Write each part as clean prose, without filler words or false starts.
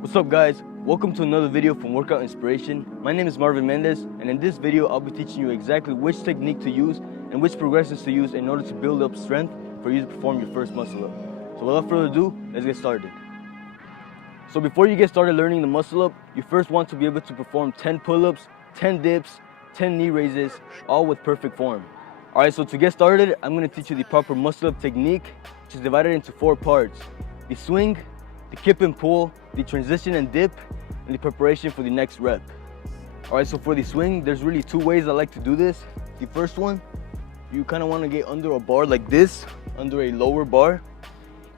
What's up guys, welcome to another video from Workout Inspiration. My name is Marvin Mendez, and in this video I'll be teaching you exactly which technique to use and which progressions to use in order to build up strength for you to perform your first muscle up. So without further ado, let's get started. So before you get started learning the muscle up, you first want to be able to perform 10 pull-ups, 10 dips, 10 knee raises, all with perfect form. Alright, so to get started, I'm going to teach you the proper muscle up technique, which is divided into 4 parts: the swing, the kip and pull, the transition and dip, and the preparation for the next rep. Alright, so for the swing, there's really 2 ways I like to do this. The first one, you kind of want to get under a bar like this, under a lower bar.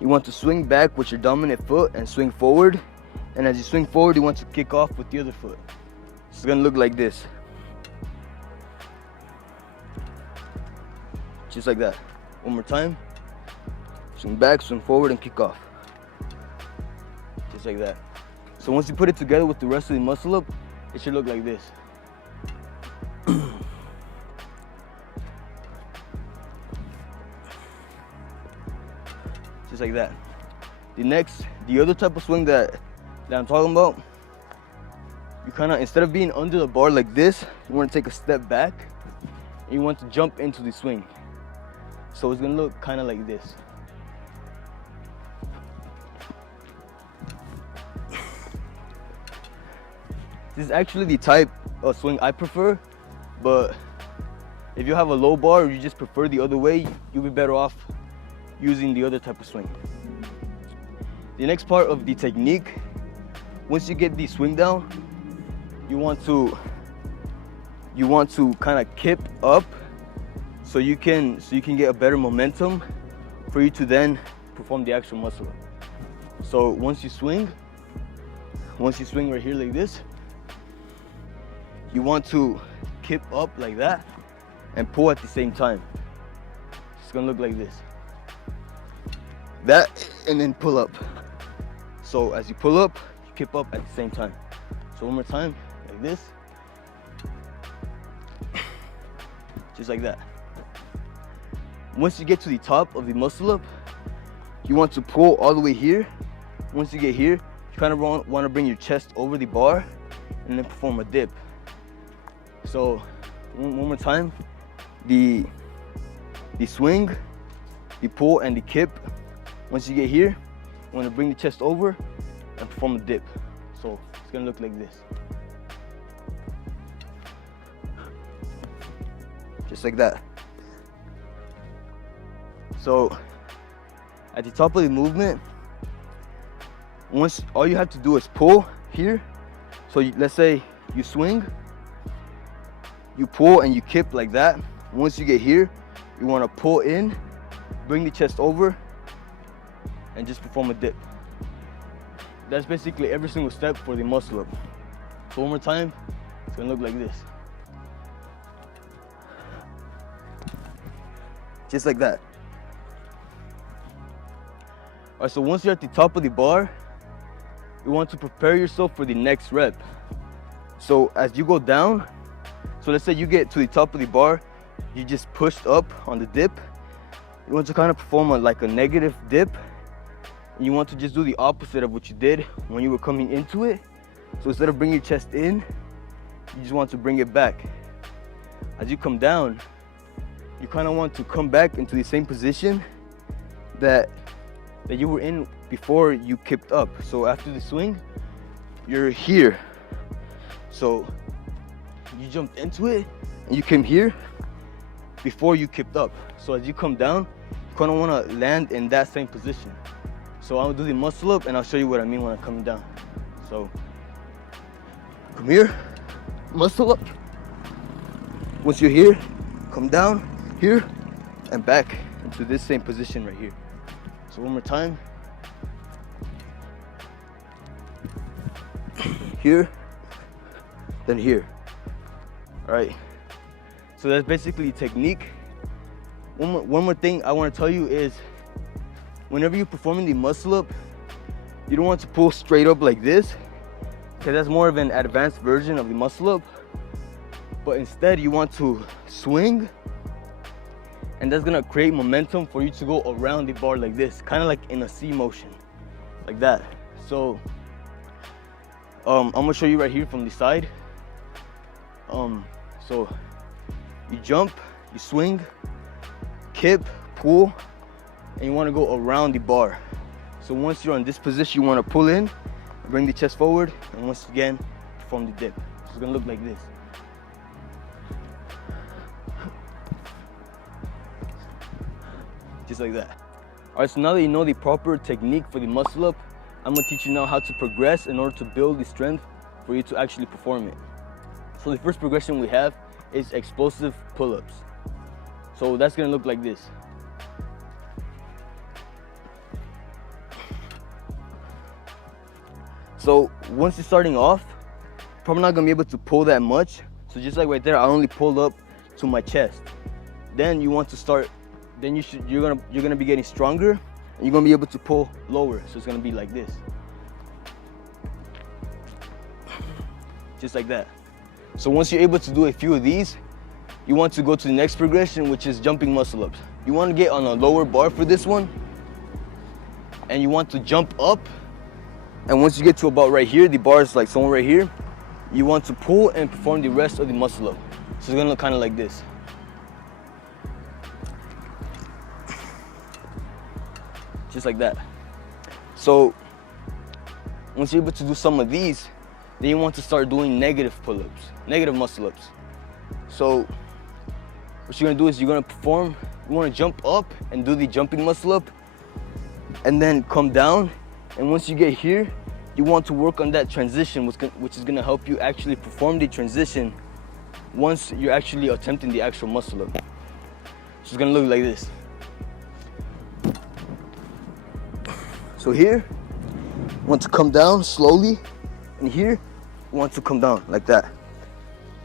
You want to swing back with your dominant foot and swing forward. And as you swing forward, you want to kick off with the other foot. It's going to look like this. Just like that. One more time. Swing back, swing forward, and kick off. Just like that. So once you put it together with the rest of the muscle up, it should look like this. Just like that. The other type of swing that I'm talking about, you kind of, instead of being under the bar like this, you want to take a step back and you want to jump into the swing. So it's going to look kind of like this. This is actually the type of swing I prefer, but if you have a low bar or you just prefer the other way, you'll be better off using the other type of swing. The next part of the technique, once you get the swing down, you want to kind of kip up so you can get a better momentum for you to then perform the actual muscle up. So once you swing right here like this, you want to kip up like that and pull at the same time. It's gonna look like this. That, and then pull up. So as you pull up, you kip up at the same time. So one more time, like this. Just like that. Once you get to the top of the muscle up, you want to pull all the way here. Once you get here, you kind of want to bring your chest over the bar and then perform a dip. So one more time, the swing, the pull, and the kip. Once you get here, you want to bring the chest over and perform a dip. So it's gonna look like this. Just like that. So at the top of the movement, once all you have to do is pull here. So let's say you swing, you pull and you kip like that. Once you get here, you want to pull in, bring the chest over, and just perform a dip. That's basically every single step for the muscle up. So one more time, it's gonna look like this. Just like that. Alright, so once you're at the top of the bar, you want to prepare yourself for the next rep. So as you go down, so let's say you get to the top of the bar, you just pushed up on the dip. You want to kind of perform like a negative dip. And you want to just do the opposite of what you did when you were coming into it. So instead of bringing your chest in, you just want to bring it back. As you come down, you kind of want to come back into the same position that you were in before you kipped up. So after the swing, you're here. So you jumped into it and you came here before you kipped up. So as you come down, you kind of want to land in that same position. So I'll do the muscle up and I'll show you what I mean when I'm coming down. So come here, muscle up. Once you're here, come down here and back into this same position right here. So one more time. Here, then here. All right. So that's basically the technique. One more thing I want to tell you is, whenever you're performing the muscle up, you don't want to pull straight up like this, because that's more of an advanced version of the muscle up. But instead, you want to swing, and that's gonna create momentum for you to go around the bar like this, kind of like in a C motion, like that. So I'm gonna show you right here from the side. So you jump, you swing, kip, pull, and you want to go around the bar. So once you're in this position, you want to pull in, bring the chest forward, and once again perform the dip. So it's gonna look like this. Just like that. All right, so now that you know the proper technique for the muscle up, I'm gonna teach you now how to progress in order to build the strength for you to actually perform it. So the first progression we have is explosive pull-ups. So that's gonna look like this. So once you're starting off, probably not gonna be able to pull that much. So just like right there, I only pulled up to my chest. Then you want to start, then you're gonna be getting stronger, and you're gonna be able to pull lower. So it's gonna be like this. Just like that. So once you're able to do a few of these, you want to go to the next progression, which is jumping muscle ups. You want to get on a lower bar for this one, and you want to jump up. And once you get to about right here, the bar is like somewhere right here, you want to pull and perform the rest of the muscle up. So it's gonna look kind of like this. Just like that. So once you're able to do some of these, then you want to start doing negative pull-ups, negative muscle-ups. So what you're gonna do is you're gonna perform, you wanna jump up and do the jumping muscle-up, and then come down. And once you get here, you want to work on that transition, which is gonna help you actually perform the transition once you're actually attempting the actual muscle-up. So it's gonna look like this. So here, you want to come down slowly, and here, you want to come down like that.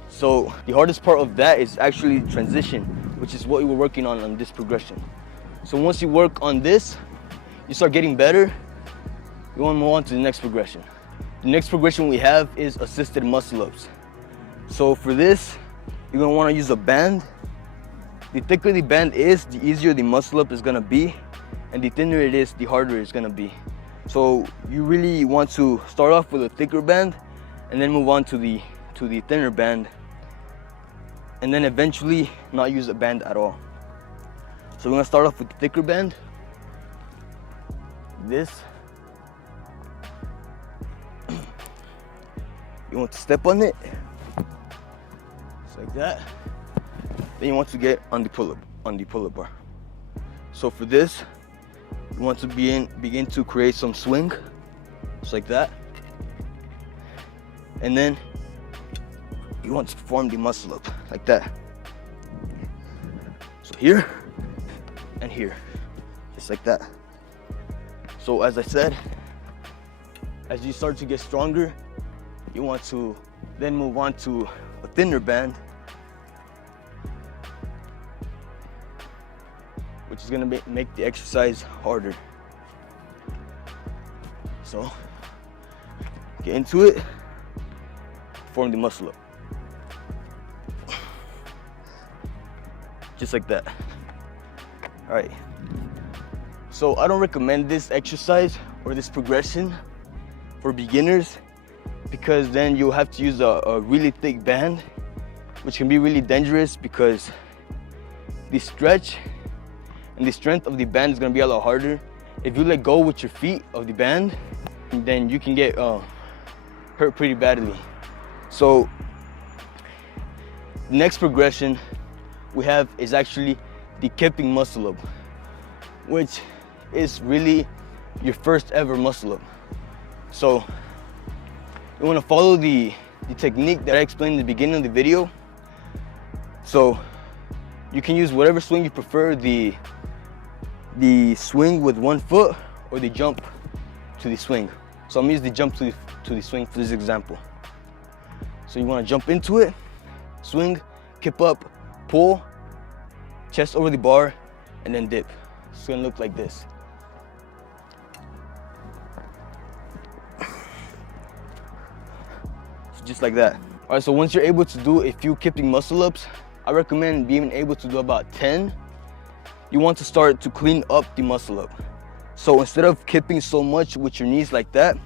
So the hardest part of that is actually transition, which is what we were working on this progression. So once you work on this, you start getting better, you want to move on to the next progression. The next progression we have is assisted muscle ups. So for this, you're gonna want to use a band. The thicker the band is, the easier the muscle up is gonna be, and the thinner it is, the harder it's gonna be. So you really want to start off with a thicker band, and then move on to the thinner band, and then eventually not use a band at all. So we're gonna start off with the thicker band. This. You want to step on it, just like that. Then you want to get on the pull-up bar. So for this, you want to begin to create some swing, just like that. And then you want to perform the muscle up like that. So here and here, just like that. So as I said, as you start to get stronger, you want to then move on to a thinner band, which is gonna make the exercise harder. So get into it, form the muscle up. Just like that. All right. So I don't recommend this exercise or this progression for beginners, because then you'll have to use a really thick band, which can be really dangerous because the stretch and the strength of the band is gonna be a lot harder. If you let go with your feet of the band, then you can get hurt pretty badly. So the next progression we have is actually the kipping muscle up, which is really your first ever muscle up. So you want to follow the technique that I explained in the beginning of the video. So you can use whatever swing you prefer, the swing with one foot or the jump to the swing. So I'm gonna use the jump to the swing for this example. So you want to jump into it, swing, kip up, pull, chest over the bar, and then dip. It's gonna look like this. So just like that. All right, so once you're able to do a few kipping muscle ups, I recommend being able to do about 10. You want to start to clean up the muscle up. So instead of kipping so much with your knees like that,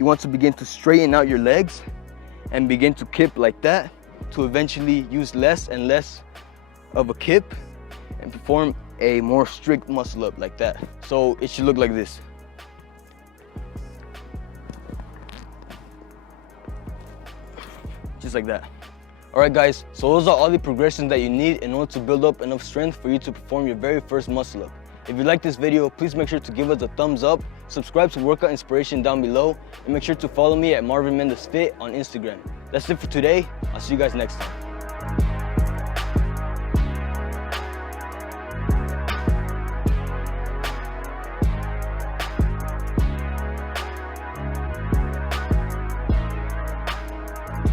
you want to begin to straighten out your legs and begin to kip like that to eventually use less and less of a kip and perform a more strict muscle up like that. So it should look like this. Just like that. All right guys, so those are all the progressions that you need in order to build up enough strength for you to perform your very first muscle up. If you like this video, please make sure to give us a thumbs up, subscribe to Workout Inspiration down below, and make sure to follow me at Marvin Mendez Fit on Instagram. That's it for today. I'll see you guys next time.